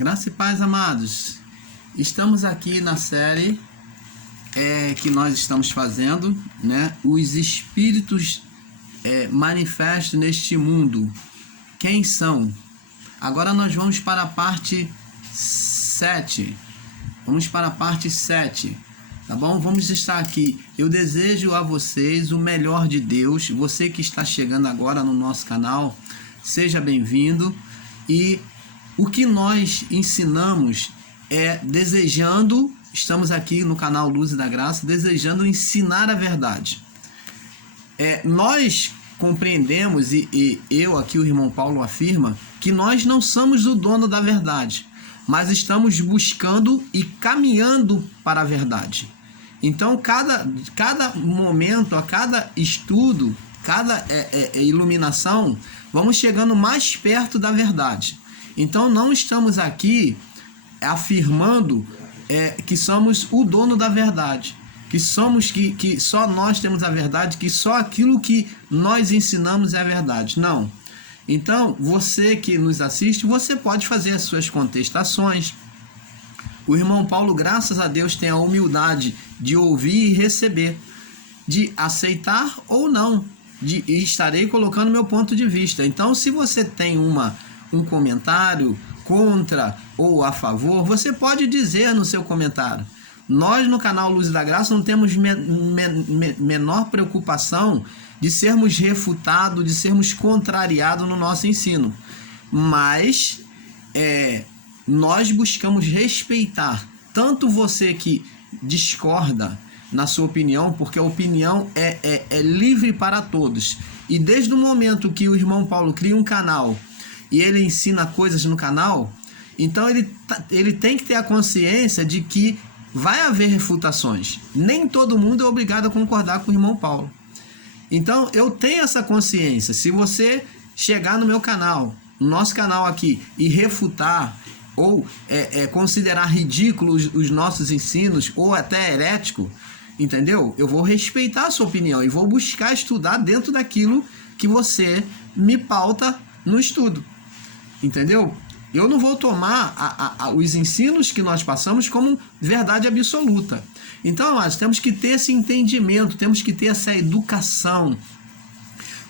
Graça e paz, amados. Estamos aqui na série que nós estamos fazendo, né? Os espíritos manifestos neste mundo. Quem são? Agora nós vamos para a parte 7. Vamos para a parte 7. Tá bom? Vamos estar aqui. Eu desejo a vocês o melhor de Deus. Você que está chegando agora no nosso canal, seja bem-vindo. E o que nós ensinamos estamos aqui no canal Luz e da Graça, desejando ensinar a verdade. Nós compreendemos, e eu aqui, o irmão Paulo afirma, que nós não somos o dono da verdade, mas estamos buscando e caminhando para a verdade. Então, cada momento, a cada estudo, cada iluminação, vamos chegando mais perto da verdade. Então, não estamos aqui afirmando que somos o dono da verdade, que só nós temos a verdade, que só aquilo que nós ensinamos é a verdade. Não. Então, você que nos assiste, você pode fazer as suas contestações. O irmão Paulo, graças a Deus, tem a humildade de ouvir e receber, de aceitar ou não, estarei colocando meu ponto de vista. Então, se você tem um comentário contra ou a favor, você pode dizer no seu comentário. Nós no canal Luz da Graça não temos menor preocupação de sermos refutados, de sermos contrariados no nosso ensino. Mas nós buscamos respeitar tanto você que discorda na sua opinião, porque a opinião é livre para todos. E desde o momento que o irmão Paulo cria um canal e ele ensina coisas no canal, então ele tem que ter a consciência de que vai haver refutações. Nem todo mundo é obrigado a concordar com o irmão Paulo. Então eu tenho essa consciência. Se você chegar no meu canal, no nosso canal aqui, e refutar ou considerar ridículos os nossos ensinos ou até herético, entendeu? Eu vou respeitar a sua opinião e vou buscar estudar dentro daquilo que você me pauta no estudo. Entendeu? Eu não vou tomar os ensinos que nós passamos como verdade absoluta. Então, amados, temos que ter esse entendimento, temos que ter essa educação,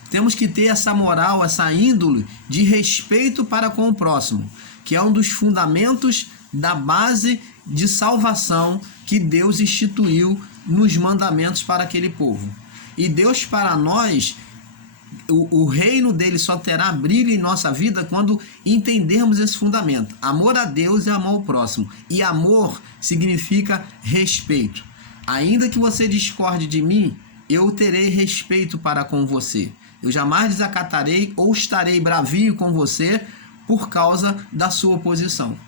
temos que ter essa moral, essa índole de respeito para com o próximo, que é um dos fundamentos da base de salvação que Deus instituiu nos mandamentos para aquele povo. E Deus, para nós, o reino dele só terá brilho em nossa vida quando entendermos esse fundamento. Amor a Deus e amor ao próximo. E amor significa respeito. Ainda que você discorde de mim, eu terei respeito para com você. Eu jamais desacatarei ou estarei bravio com você por causa da sua oposição.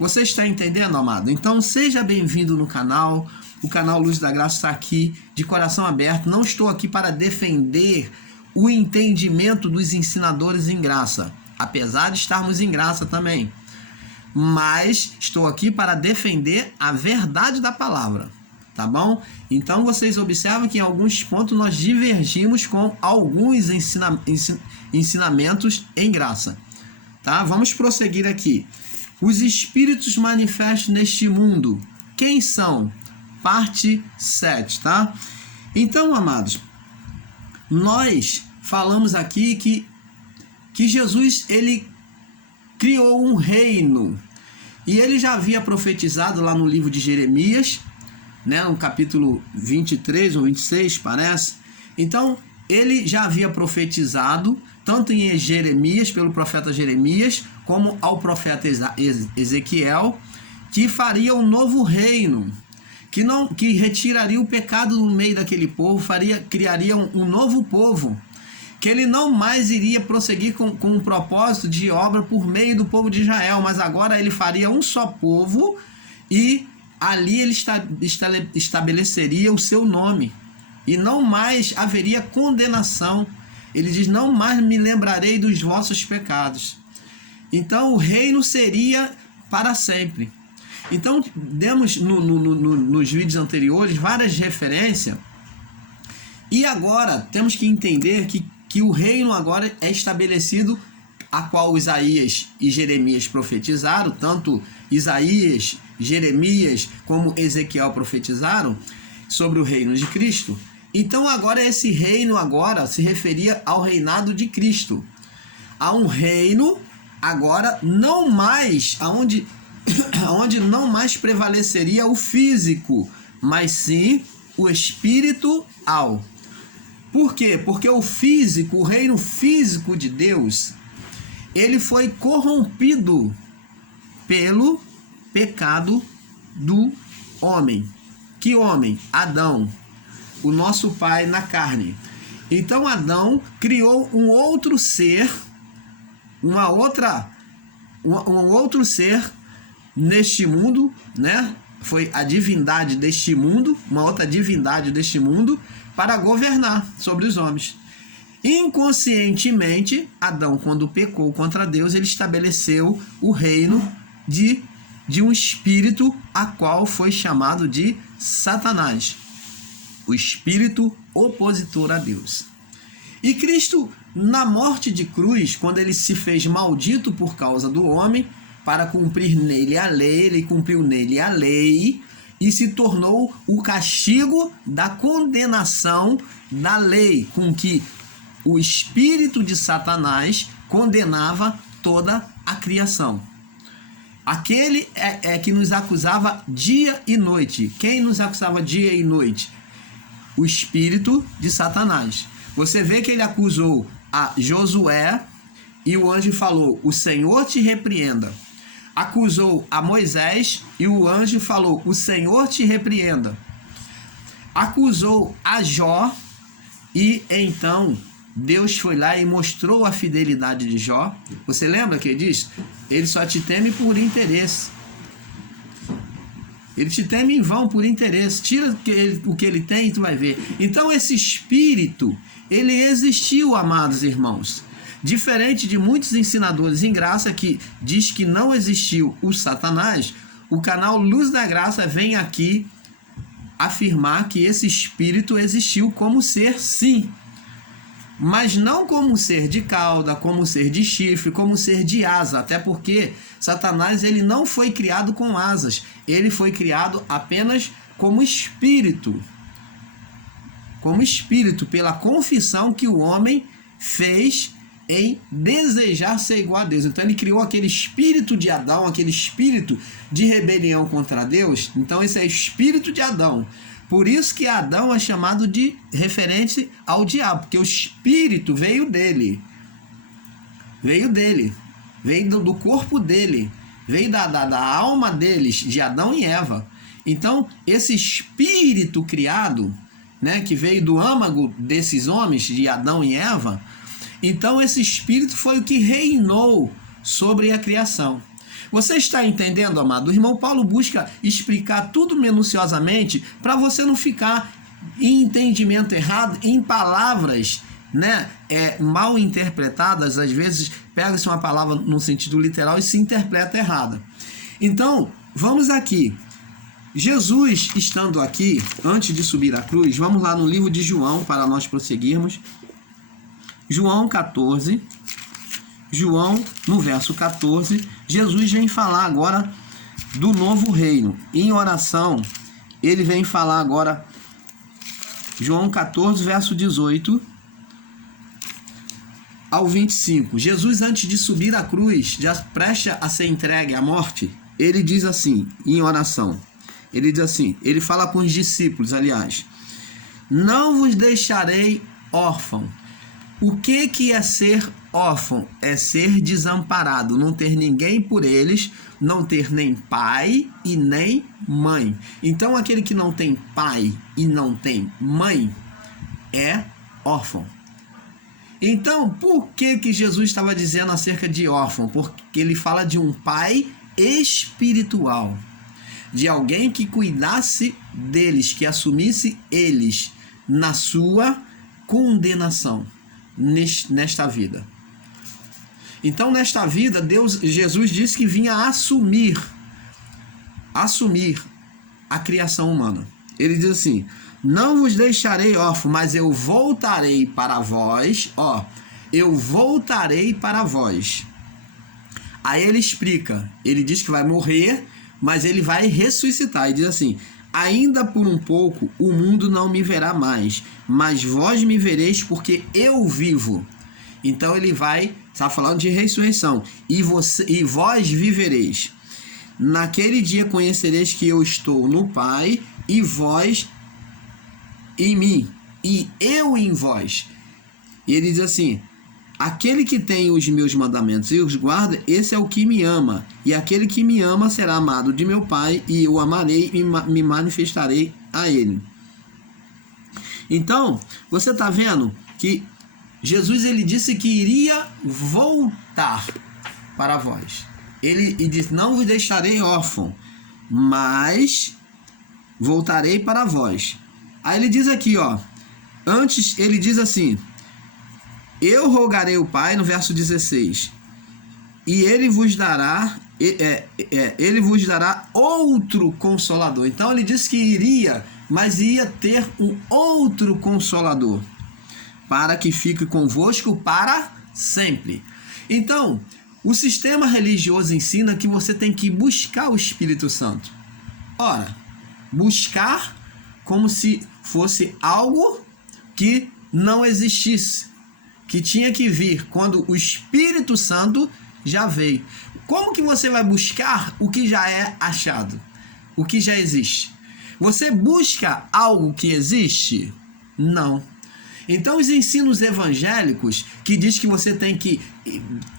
Você está entendendo, amado? Então seja bem-vindo no canal. O canal Luz da Graça está aqui de coração aberto. Não estou aqui para defender o entendimento dos ensinadores em graça, apesar de estarmos em graça também, mas estou aqui para defender a verdade da palavra, tá bom? Então vocês observam que em alguns pontos nós divergimos com alguns ensinamentos em graça, tá? Vamos prosseguir aqui. Os espíritos manifestos neste mundo, quem são? Parte 7, tá? Então, amados, nós falamos aqui que Jesus, ele criou um reino. E ele já havia profetizado lá no livro de Jeremias, né, no capítulo 23 ou 26, parece. Então, ele já havia profetizado, tanto em Jeremias, pelo profeta Jeremias, como ao profeta Ezequiel, que faria um novo reino, que retiraria o pecado do meio daquele povo, criaria um novo povo, que ele não mais iria prosseguir com um propósito de obra por meio do povo de Israel, mas agora ele faria um só povo e ali ele estabeleceria o seu nome e não mais haveria condenação. Ele diz: não mais me lembrarei dos vossos pecados. Então o reino seria para sempre. Então, demos nos vídeos anteriores várias referências, e agora temos que entender que o reino agora é estabelecido a qual Isaías e Jeremias profetizaram, tanto Isaías, Jeremias como Ezequiel profetizaram sobre o reino de Cristo. Então agora esse reino agora se referia ao reinado de Cristo. Há um reino agora não mais onde não mais prevaleceria o físico, mas sim o espiritual. Por quê? Porque o físico, o reino físico de Deus, ele foi corrompido pelo pecado do homem. Que homem? Adão, o nosso pai na carne. Então Adão criou um outro ser, um outro ser neste mundo, né? Foi a divindade deste mundo, uma outra divindade deste mundo, para governar sobre os homens. Inconscientemente, Adão, quando pecou contra Deus, ele estabeleceu o reino de um espírito, a qual foi chamado de Satanás, o espírito opositor a Deus. E Cristo, na morte de cruz, quando ele se fez maldito por causa do homem, para cumprir nele a lei, ele cumpriu nele a lei e se tornou o castigo da condenação da lei, com que o espírito de Satanás condenava toda a criação. Aquele que nos acusava dia e noite. Quem nos acusava dia e noite? O espírito de Satanás. Você vê que ele acusou a Josué e o anjo falou: o Senhor te repreenda. Acusou a Moisés e o anjo falou: o Senhor te repreenda. Acusou a Jó e então Deus foi lá e mostrou a fidelidade de Jó. Você lembra que ele diz? Ele só te teme por interesse. Ele te teme em vão por interesse. Tira o que ele tem e tu vai ver. Então esse espírito, ele existiu, amados irmãos. Diferente de muitos ensinadores em graça que diz que não existiu o Satanás, o canal Luz da Graça vem aqui afirmar que esse espírito existiu como ser, sim. Mas não como ser de cauda, como ser de chifre, como ser de asa. Até porque Satanás ele não foi criado com asas. Ele foi criado apenas como espírito. Como espírito, pela confissão que o homem fez em desejar ser igual a Deus. Então ele criou aquele espírito de Adão, aquele espírito de rebelião contra Deus. Então esse é o espírito de Adão. Por isso que Adão é chamado de referente ao diabo, porque o espírito veio dele. Veio do corpo dele. Veio da alma deles, de Adão e Eva. Então, esse espírito criado, né, que veio do âmago desses homens, de Adão e Eva, então esse espírito foi o que reinou sobre a criação. Você está entendendo, amado? O irmão Paulo busca explicar tudo minuciosamente para você não ficar em entendimento errado, em palavras, né, mal interpretadas. Às vezes pega-se uma palavra no sentido literal e se interpreta errada. Então, vamos aqui. Jesus estando aqui, antes de subir à cruz, vamos lá no livro de João para nós prosseguirmos. João 14, João, no verso 14, Jesus vem falar agora do novo reino. Em oração, ele vem falar agora, João 14, verso 18 ao 25. Jesus, antes de subir à cruz, já presta a ser entregue à morte, ele diz assim, em oração, ele diz assim, ele fala com os discípulos, aliás: não vos deixarei órfão. O que é ser órfão? É ser desamparado, não ter ninguém por eles, não ter nem pai e nem mãe. Então aquele que não tem pai e não tem mãe é órfão. Então por que Jesus estava dizendo acerca de órfão? Porque ele fala de um pai espiritual, de alguém que cuidasse deles, que assumisse eles na sua condenação. Nesta vida. Então nesta vida Jesus disse que vinha assumir a criação humana. Ele diz assim: não vos deixarei órfãos, mas eu voltarei para vós. eu voltarei para vós. Aí ele explica, ele diz que vai morrer, mas ele vai ressuscitar. E diz assim: ainda por um pouco o mundo não me verá mais, mas vós me vereis, porque eu vivo. Então ele está falando de ressurreição. E vós vivereis. Naquele dia conhecereis que eu estou no Pai, e vós em mim, e eu em vós. E ele diz assim: aquele que tem os meus mandamentos e os guarda, esse é o que me ama. E aquele que me ama será amado de meu Pai, e eu amarei e me manifestarei a ele. Então, você está vendo que Jesus, ele disse que iria voltar para vós. Ele disse: não vos deixarei órfão, mas voltarei para vós. Aí ele diz aqui, ó, antes ele diz assim: eu rogarei ao Pai, no verso 16, e ele vos dará outro Consolador. Então ele disse que iria, mas ia ter um outro Consolador, para que fique convosco para sempre. Então, o sistema religioso ensina que você tem que buscar o Espírito Santo. Ora, buscar como se fosse algo que não existisse, que tinha que vir quando o Espírito Santo já veio. Como que você vai buscar o que já é achado, o que já existe? Você busca algo que existe? Não. Então os ensinos evangélicos que diz que você tem que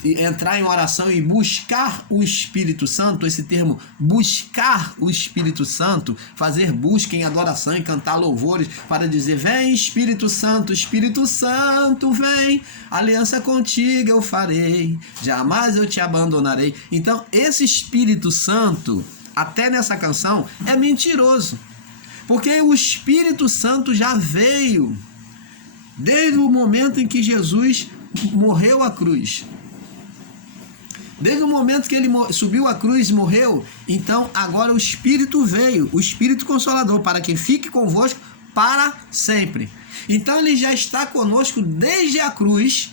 entrar em oração e buscar o Espírito Santo, esse termo buscar o Espírito Santo, fazer busca em adoração e cantar louvores para dizer: vem Espírito Santo vem, aliança contigo eu farei, jamais eu te abandonarei. Então esse Espírito Santo, até nessa canção, é mentiroso, porque o Espírito Santo já veio desde o momento em que Jesus morreu à cruz. Desde o momento que ele subiu à cruz e morreu, então agora o Espírito veio, o Espírito Consolador, para que fique convosco para sempre. Então ele já está conosco desde a cruz,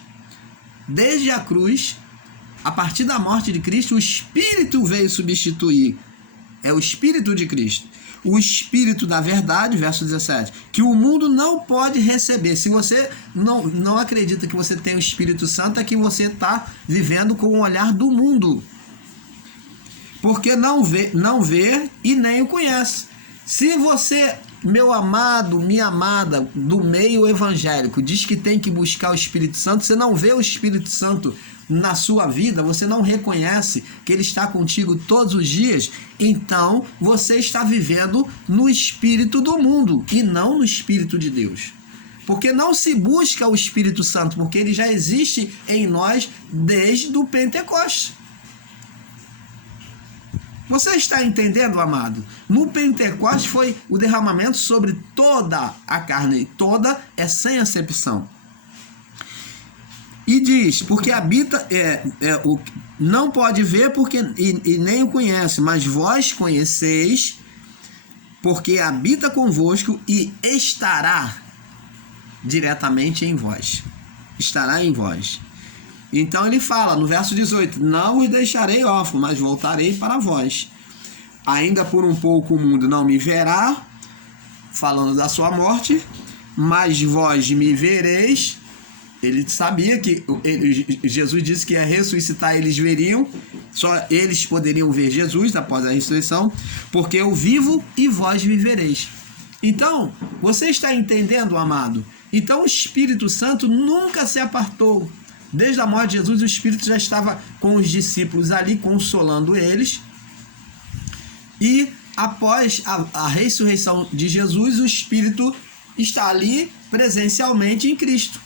a partir da morte de Cristo. O Espírito veio substituir, é o Espírito de Cristo. O Espírito da verdade, verso 17, que o mundo não pode receber. Se você não acredita que você tem o Espírito Santo, é que você está vivendo com o olhar do mundo, porque não vê e nem o conhece. Se você, meu amado, minha amada, do meio evangélico, diz que tem que buscar o Espírito Santo, você não vê o Espírito Santo na sua vida, você não reconhece que ele está contigo todos os dias, então você está vivendo no espírito do mundo e não no Espírito de Deus. Porque não se busca o Espírito Santo, porque ele já existe em nós desde o Pentecostes. Você está entendendo, amado? No Pentecostes foi o derramamento sobre toda a carne, e toda é sem acepção. E diz: porque habita, não pode ver porque e nem o conhece, mas vós conheceis, porque habita convosco e estará diretamente em vós. Estará em vós. Então ele fala no verso 18: não os deixarei órfãos, mas voltarei para vós. Ainda por um pouco o mundo não me verá, falando da sua morte, mas vós me vereis. Ele sabia que Jesus disse que ia ressuscitar, eles veriam, só eles poderiam ver Jesus após a ressurreição, porque eu vivo e vós vivereis. Então, você está entendendo, amado? Então o Espírito Santo nunca se apartou. Desde a morte de Jesus, o Espírito já estava com os discípulos ali, consolando eles. E após a ressurreição de Jesus, o Espírito está ali presencialmente em Cristo.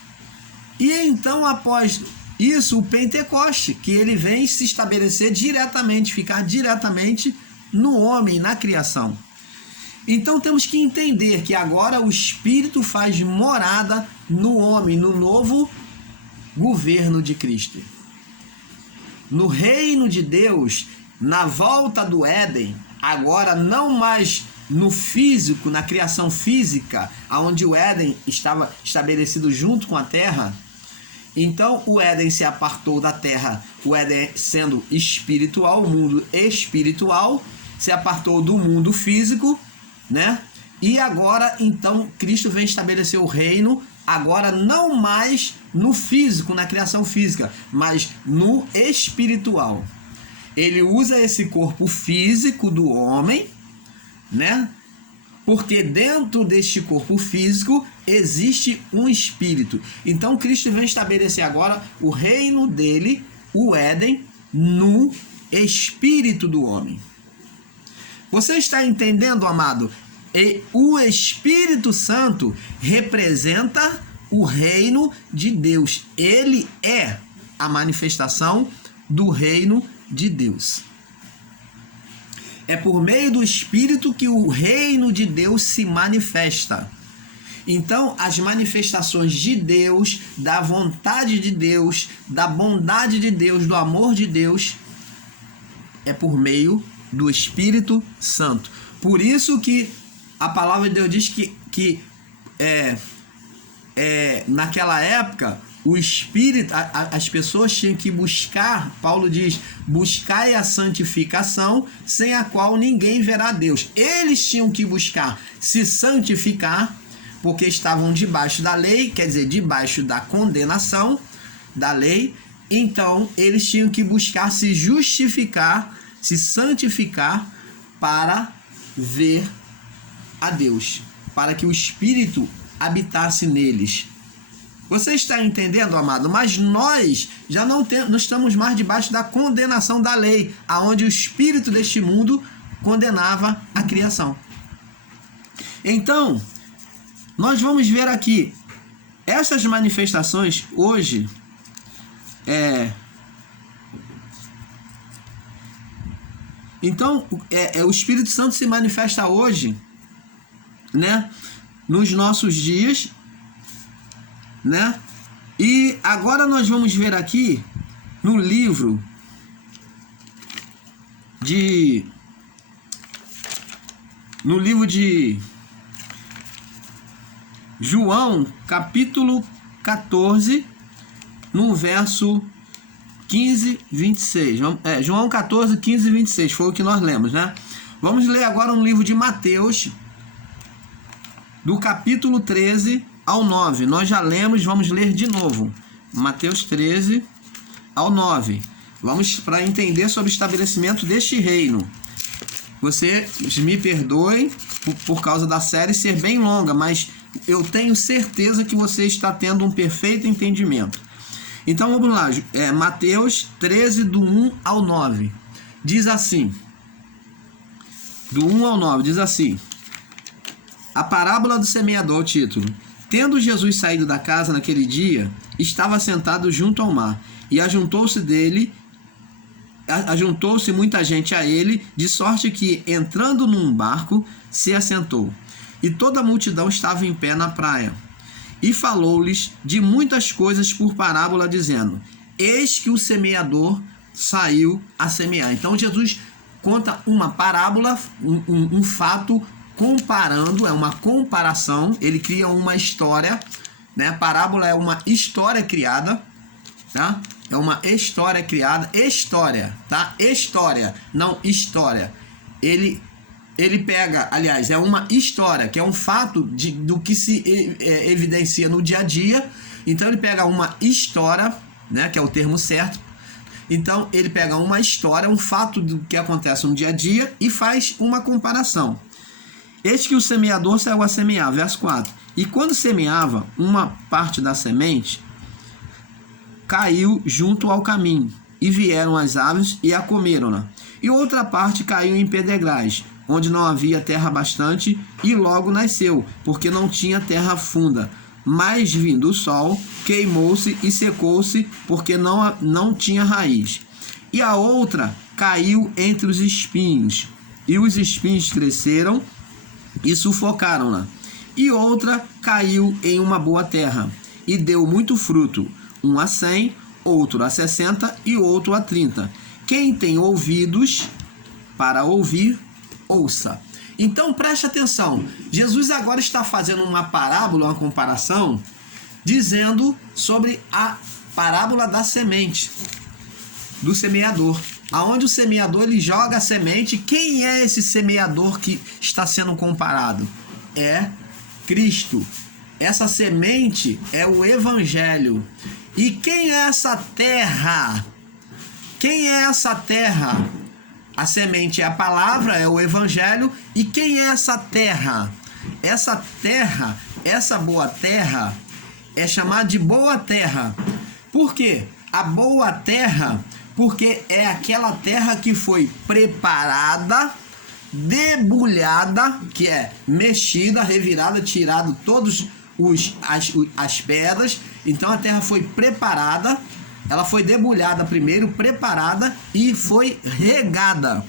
E então, após isso, o Pentecoste, que ele vem se estabelecer diretamente, ficar diretamente no homem, na criação. Então temos que entender que agora o Espírito faz morada no homem, no novo governo de Cristo. No reino de Deus, na volta do Éden, agora não mais no físico, na criação física, onde o Éden estava estabelecido junto com a terra, Então o Éden se apartou da terra, o Éden sendo espiritual, o mundo espiritual, se apartou do mundo físico, né? E agora, então, Cristo vem estabelecer o reino, agora não mais no físico, na criação física, mas no espiritual. Ele usa esse corpo físico do homem, né? Porque dentro deste corpo físico existe um espírito. Então Cristo vem estabelecer agora o reino dele, o Éden, no espírito do homem. Você está entendendo, amado? E o Espírito Santo representa o reino de Deus. Ele é a manifestação do reino de Deus. É por meio do Espírito que o reino de Deus se manifesta. Então, as manifestações de Deus, da vontade de Deus, da bondade de Deus, do amor de Deus, é por meio do Espírito Santo. Por isso que a palavra de Deus diz que naquela época, o Espírito, as pessoas tinham que buscar, Paulo diz, buscai a santificação, sem a qual ninguém verá Deus. Eles tinham que buscar se santificar, porque estavam debaixo da lei, quer dizer, debaixo da condenação da lei. Então, eles tinham que buscar se justificar, se santificar para ver a Deus, para que o Espírito habitasse neles. Você está entendendo, amado? Mas nós já não estamos mais debaixo da condenação da lei, aonde o espírito deste mundo condenava a criação. Então, nós vamos ver aqui essas manifestações hoje. Então, o Espírito Santo se manifesta hoje, né? Nos nossos dias, né? E agora nós vamos ver aqui no livro de João, capítulo 14, no verso 15, 26. João 14, 15 e 26, foi o que nós lemos, né? Vamos ler agora um livro de Mateus, do capítulo 13 ao 9. Nós já lemos, vamos ler de novo. Mateus 13 ao 9. Vamos para entender sobre o estabelecimento deste reino. Vocês me perdoem por causa da série ser bem longa, mas eu tenho certeza que você está tendo um perfeito entendimento. Então vamos lá, Mateus 13, do 1 ao 9. Diz assim, do 1 ao 9, diz assim: a parábola do semeador, o título. Tendo Jesus saído da casa naquele dia, estava sentado junto ao mar, e ajuntou-se muita gente a ele, de sorte que, entrando num barco, se assentou. E toda a multidão estava em pé na praia. E falou-lhes de muitas coisas por parábola, dizendo: eis que o semeador saiu a semear. Então Jesus conta uma parábola, um fato, comparando, é uma comparação, ele cria uma história, né? Parábola é uma história criada, tá? É uma história criada, tá? História, não história. Ele pega, aliás, é uma história, que é um fato do que se evidencia no dia a dia. Então ele pega uma história, né, que é o termo certo. Então ele pega uma história, um fato do que acontece no dia a dia e faz uma comparação. Eis que o semeador saiu a semear, verso 4. E quando semeava, uma parte da semente caiu junto ao caminho, e vieram as aves e a comeram-na. E outra parte caiu em pedregais, onde não havia terra bastante, e logo nasceu, porque não tinha terra funda. Mas vindo o sol, queimou-se e secou-se, porque não tinha raiz. E a outra caiu entre os espinhos, e os espinhos cresceram e sufocaram-na. E outra caiu em uma boa terra, e deu muito fruto, um a 100, outro a 60 e outro a 30. Quem tem ouvidos para ouvir, ouça. Então preste atenção, Jesus agora está fazendo uma parábola, uma comparação, dizendo sobre parábola da semente, do semeador. Aonde o semeador ele joga a semente. Quem é esse semeador que está sendo comparado? É Cristo. Essa semente é o Evangelho. E quem é essa terra? Quem é essa terra? A semente é a palavra, é o Evangelho. E quem é essa terra? Essa terra, essa boa terra, é chamada de boa terra. Por quê? A boa terra, porque é aquela terra que foi preparada, debulhada, que é mexida, revirada, tirado todos as pedras. Então a terra foi preparada, ela foi debulhada primeiro, preparada e foi regada.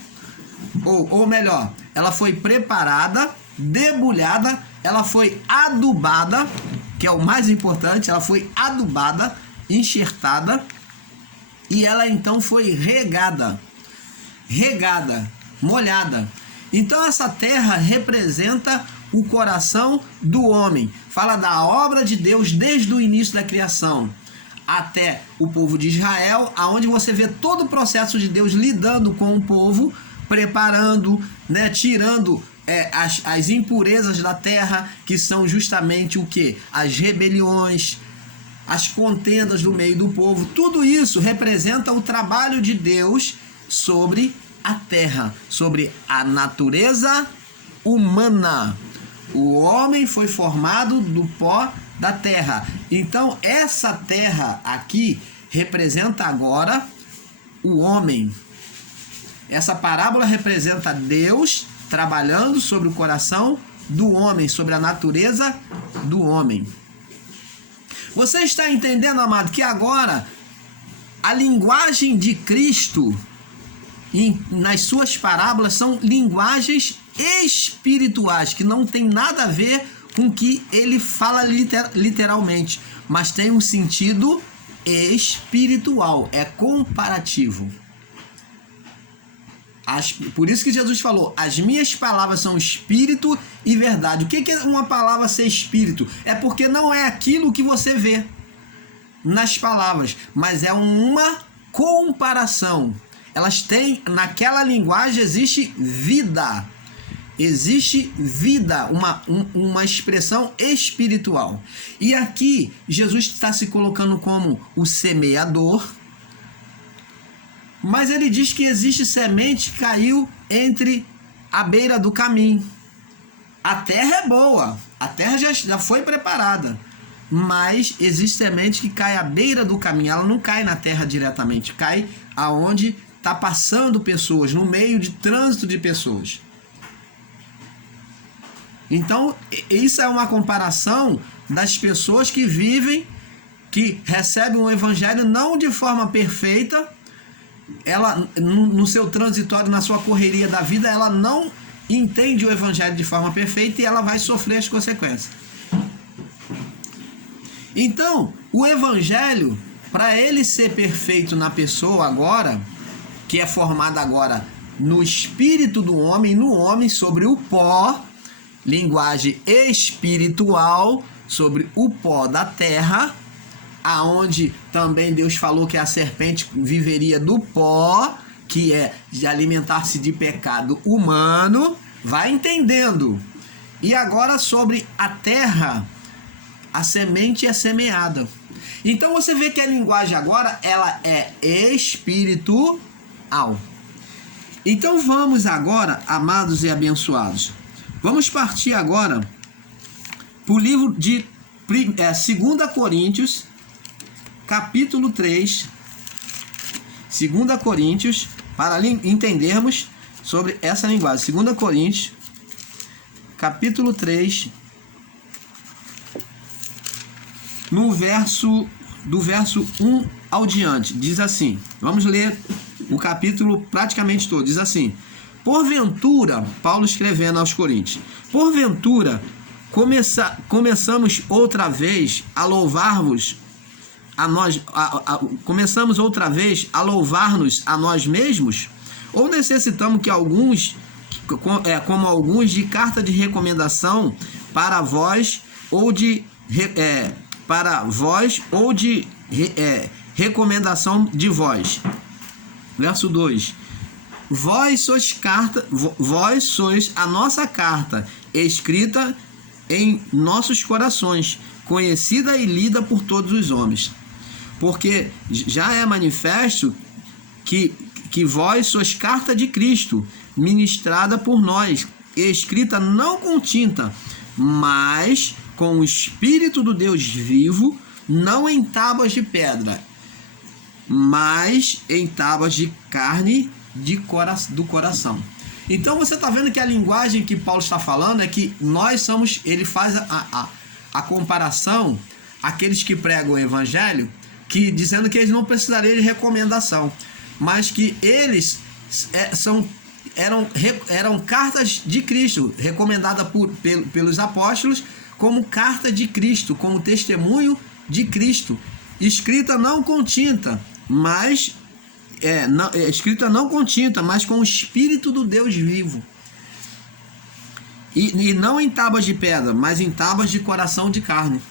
Ou melhor, ela foi preparada, debulhada, ela foi adubada, que é o mais importante, ela foi adubada, enxertada, e ela então foi regada, molhada. Então essa terra representa o coração do homem. Fala da obra de Deus desde o início da criação até o povo de Israel, aonde você vê todo o processo de Deus lidando com o povo, preparando, né, tirando as impurezas da terra, que são justamente o que? As rebeliões, as contendas do meio do povo. Tudo isso representa o trabalho de Deus sobre a terra, sobre a natureza humana. O homem foi formado do pó da terra. Então essa terra aqui representa agora o homem. Essa parábola representa Deus trabalhando sobre o coração do homem, sobre a natureza do homem. Você está entendendo, amado, que agora a linguagem de Cristo nas suas parábolas são linguagens espirituais, que não tem nada a ver com o que ele fala literalmente, mas tem um sentido espiritual, é comparativo. Por isso que Jesus falou, as minhas palavras são espírito e verdade. O que é uma palavra ser espírito? É porque não é aquilo que você vê nas palavras, mas é uma comparação. Elas têm, naquela linguagem existe vida. Existe vida, uma expressão espiritual. E aqui Jesus está se colocando como o semeador, mas ele diz que existe semente que caiu entre a beira do caminho. A terra é boa, a terra já foi preparada, mas existe semente que cai à beira do caminho. Ela não cai na terra diretamente, cai aonde está passando pessoas, no meio de trânsito de pessoas. Então, isso é uma comparação das pessoas que vivem, que recebem o evangelho não de forma perfeita. Ela, no seu transitório, na sua correria da vida, ela não entende o evangelho de forma perfeita e ela vai sofrer as consequências. Então, o evangelho, para ele ser perfeito na pessoa agora, que é formado agora no espírito do homem, no homem, sobre o pó, linguagem espiritual, sobre o pó da terra, aonde também Deus falou que a serpente viveria do pó, que é de alimentar-se de pecado humano. Vai entendendo. E agora sobre a terra, a semente é semeada. Então você vê que a linguagem agora ela é espiritual. Então vamos agora, amados e abençoados, vamos partir agora para o livro de 2 Coríntios, capítulo 3, 2 Coríntios, para entendermos sobre essa linguagem. 2 Coríntios, capítulo 3, do verso 1 ao diante, diz assim, vamos ler o capítulo praticamente todo, diz assim: porventura, Paulo escrevendo aos Coríntios, porventura começamos outra vez a louvar-vos começamos outra vez a louvar-nos a nós mesmos? Ou necessitamos que alguns, como alguns, de carta de recomendação para vós ou de recomendação de vós. Verso 2. Vós sois a nossa carta, escrita em nossos corações, conhecida e lida por todos os homens. Porque já é manifesto que vós sois carta de Cristo, ministrada por nós, escrita não com tinta, mas com o Espírito do Deus vivo, não em tábuas de pedra, mas em tábuas de carne do coração. Então você está vendo que a linguagem que Paulo está falando é que nós somos, ele faz a comparação àqueles que pregam o evangelho, que dizendo que eles não precisariam de recomendação, mas que eles eram cartas de Cristo, recomendadas pelos apóstolos como carta de Cristo, como testemunho de Cristo, escrita não com tinta, mas escrita não com tinta, mas com o Espírito do Deus vivo. E não em tábuas de pedra, mas em tábuas de coração de carne.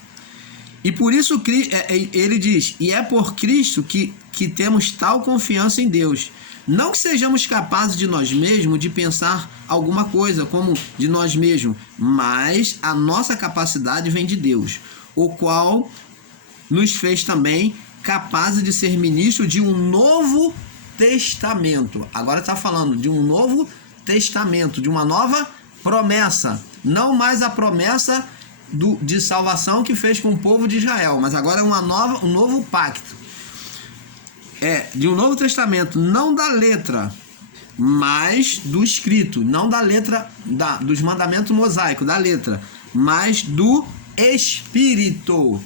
E por isso ele diz, e é por Cristo que temos tal confiança em Deus. Não que sejamos capazes de nós mesmos de pensar alguma coisa como de nós mesmos, mas a nossa capacidade vem de Deus, o qual nos fez também capazes de ser ministros de um novo testamento. Agora está falando de um novo testamento, de uma nova promessa. Não mais a promessa de salvação que fez com o povo de Israel, mas agora é um novo pacto. De um novo testamento, não da letra, mas do escrito, não da letra dos mandamentos mosaicos, da letra, mas do Espírito.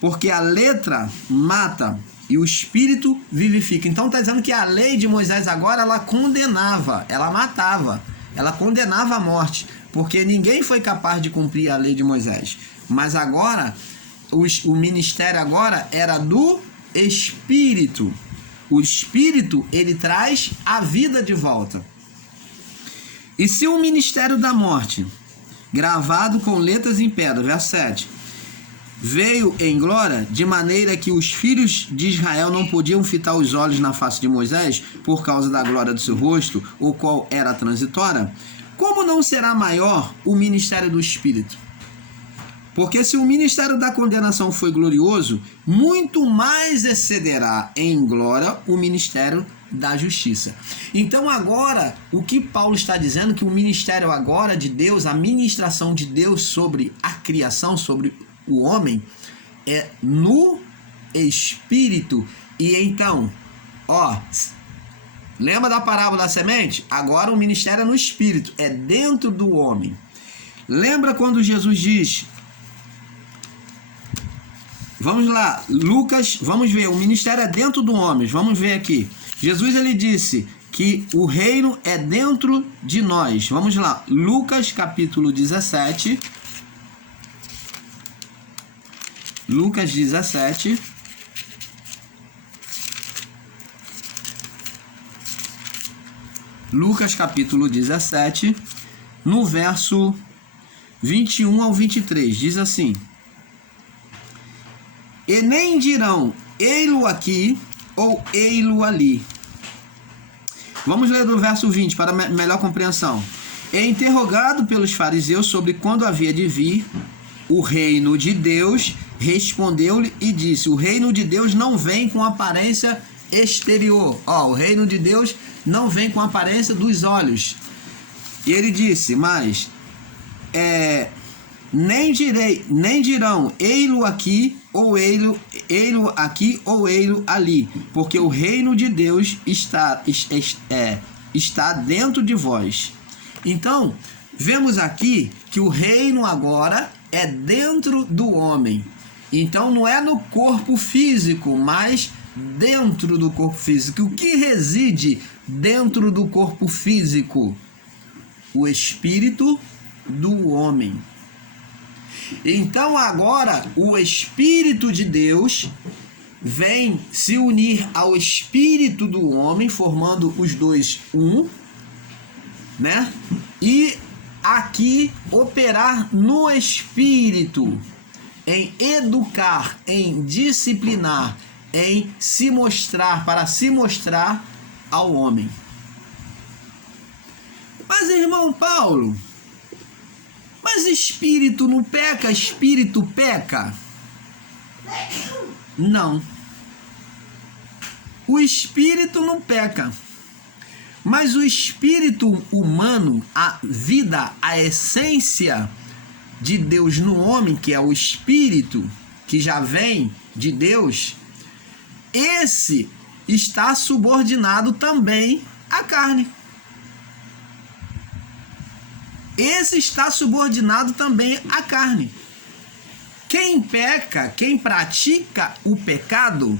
Porque a letra mata e o Espírito vivifica. Então está dizendo que a lei de Moisés agora ela condenava, ela matava, ela condenava a morte, porque ninguém foi capaz de cumprir a lei de Moisés. Mas agora, o ministério agora era do Espírito. O Espírito, ele traz a vida de volta. E se o ministério da morte, gravado com letras em pedra, verso 7, veio em glória, de maneira que os filhos de Israel não podiam fitar os olhos na face de Moisés, por causa da glória do seu rosto, o qual era transitória, como não será maior o ministério do Espírito? Porque se o ministério da condenação foi glorioso, muito mais excederá em glória o ministério da justiça. Então agora, o que Paulo está dizendo, que o ministério agora de Deus, a ministração de Deus sobre a criação, sobre o homem, é no Espírito. E então, lembra da parábola da semente? Agora o ministério é no Espírito, é dentro do homem. Lembra quando Jesus diz... Vamos lá, Lucas, vamos ver, o ministério é dentro do homem, vamos ver aqui. Jesus, ele disse que o reino é dentro de nós. Vamos lá, Lucas capítulo 17. Lucas 17. Lucas capítulo 17, no verso 21 ao 23, diz assim: e nem dirão, ei-lo aqui ou ei-lo ali. Vamos ler do verso 20 para melhor compreensão. E interrogado pelos fariseus sobre quando havia de vir o reino de Deus, respondeu-lhe e disse: o reino de Deus não vem com aparência exterior. O reino de Deus não vem com a aparência dos olhos. E ele disse, mas nem dirão, ei-lo aqui ou ei-lo aqui ou ei-lo ali, porque o reino de Deus está dentro de vós. Então, vemos aqui que o reino agora é dentro do homem. Então, não é no corpo físico, mas dentro do corpo físico. O que reside dentro do corpo físico? O espírito do homem. Então agora o Espírito de Deus vem se unir ao Espírito do homem, formando os dois um, né? E aqui operar no Espírito. em educar, em disciplinar, em se mostrar, para se mostrar ao homem. Mas, irmão Paulo, mas espírito não peca? Espírito peca? Não. O espírito não peca. Mas o espírito humano, a vida, a essência de Deus no homem, que é o espírito que já vem de Deus, esse está subordinado também à carne. Esse está subordinado também à carne. Quem peca, quem pratica o pecado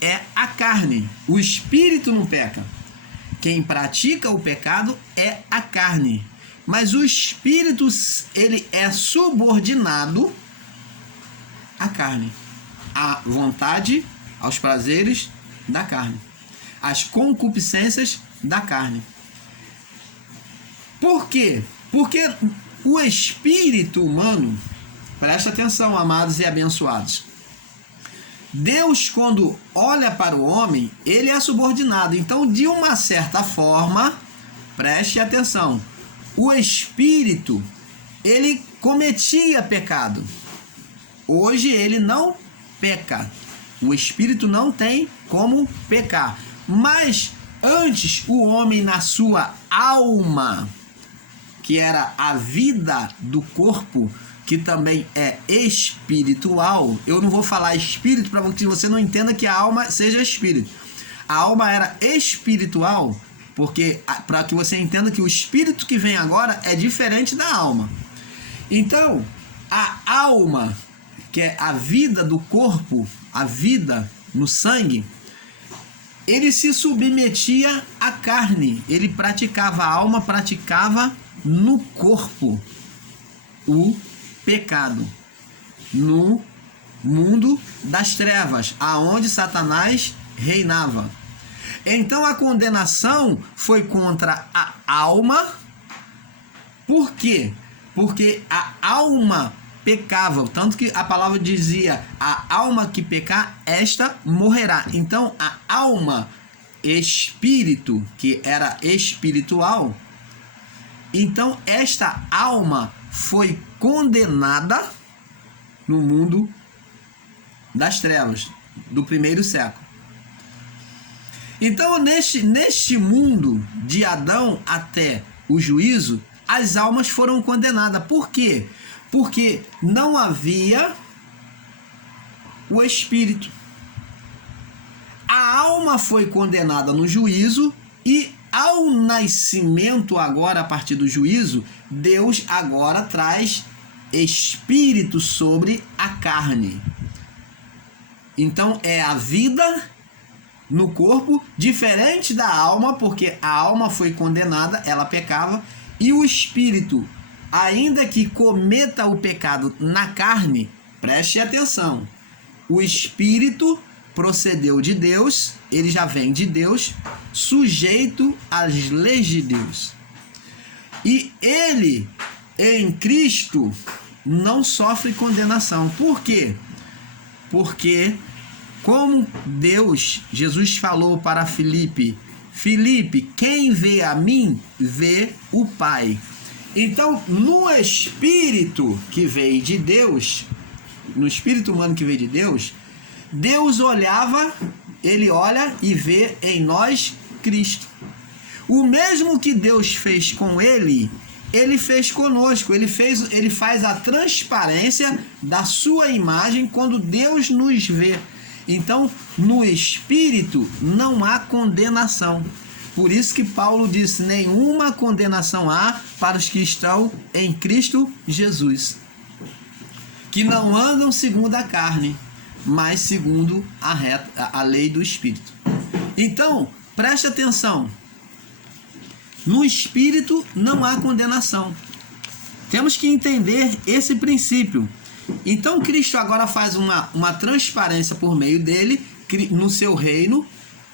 é a carne. O espírito não peca. Quem pratica o pecado é a carne. Mas o espírito, ele é subordinado à carne, à vontade, aos prazeres da carne, às concupiscências da carne. Por quê? Porque o espírito humano, presta atenção, amados e abençoados, Deus, quando olha para o homem, ele é subordinado. Então, de uma certa forma, preste atenção, o espírito, ele cometia pecado. Hoje ele não peca. O espírito não tem como pecar. Mas antes, o homem na sua alma, que era a vida do corpo, que também é espiritual. Eu não vou falar espírito para que você não entenda que a alma seja espírito. A alma era espiritual, porque para que você entenda que o espírito que vem agora é diferente da alma. Então, a alma, que é a vida do corpo, a vida no sangue, ele se submetia à carne. Ele praticava, a alma praticava no corpo o pecado, no mundo das trevas, aonde Satanás reinava. Então a condenação foi contra a alma. Por quê? Porque a alma pecava, tanto que a palavra dizia: a alma que pecar, esta morrerá. Então a alma, espírito, que era espiritual, então esta alma foi condenada no mundo das trevas do primeiro século. Então, neste mundo de Adão até o juízo, as almas foram condenadas. Por quê? Porque não havia o espírito. A alma foi condenada no juízo e ao nascimento agora, a partir do juízo, Deus agora traz espírito sobre a carne. Então é a vida no corpo, diferente da alma, porque a alma foi condenada, ela pecava, e o espírito, ainda que cometa o pecado na carne, preste atenção, o espírito procedeu de Deus, ele já vem de Deus, sujeito às leis de Deus. E ele, em Cristo, não sofre condenação. Por quê? Porque, como Deus, Jesus falou para Filipe, Filipe, quem vê a mim, vê o Pai. Então, no espírito que veio de Deus, no espírito humano que veio de Deus, Deus olhava, ele olha e vê em nós Cristo. O mesmo que Deus fez com ele, ele fez conosco. Ele faz a transparência da sua imagem quando Deus nos vê. Então, no espírito não há condenação. Por isso que Paulo disse: nenhuma condenação há para os que estão em Cristo Jesus, que não andam segundo a carne, mas segundo a lei do Espírito. Então, preste atenção. No Espírito não há condenação. Temos que entender esse princípio. Então, Cristo agora faz uma transparência por meio dele, no seu reino,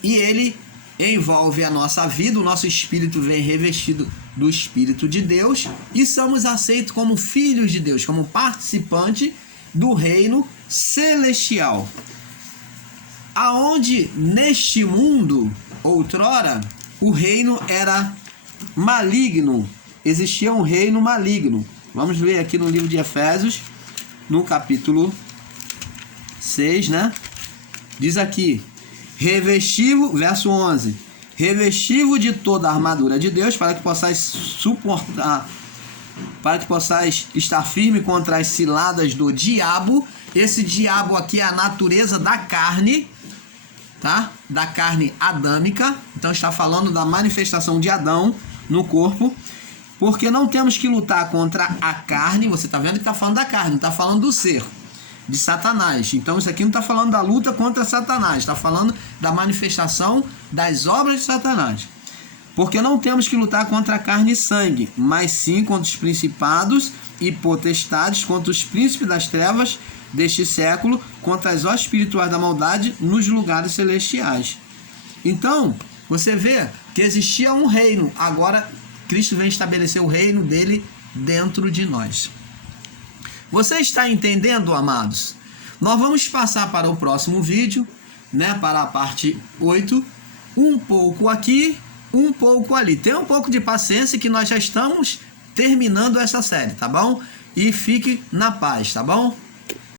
e ele envolve a nossa vida, o nosso espírito vem revestido do Espírito de Deus, e somos aceitos como filhos de Deus, como participante do reino celestial. Aonde neste mundo, outrora, o reino era maligno. Existia um reino maligno. Vamos ver aqui no livro de Efésios, no capítulo 6, né? Diz aqui: revestivo, verso 11: revestivo de toda a armadura de Deus, para que possais suportar, para que possais estar firme contra as ciladas do diabo. Esse diabo aqui é a natureza da carne, tá? Da carne adâmica. Então está falando da manifestação de Adão no corpo. Porque não temos que lutar contra a carne. Você está vendo que está falando da carne, não está falando do ser, de Satanás. Então isso aqui não está falando da luta contra Satanás, está falando da manifestação das obras de Satanás. Porque não temos que lutar contra a carne e sangue, mas sim contra os principados e potestades, contra os príncipes das trevas deste século, contra as hostes espirituais da maldade nos lugares celestiais. Então, você vê que existia um reino. Agora Cristo vem estabelecer o reino dele dentro de nós. Você está entendendo, amados? Nós vamos passar para o próximo vídeo, né, para a parte 8, um pouco aqui, um pouco ali. Tenha um pouco de paciência que nós já estamos terminando essa série, tá bom? E fique na paz, tá bom?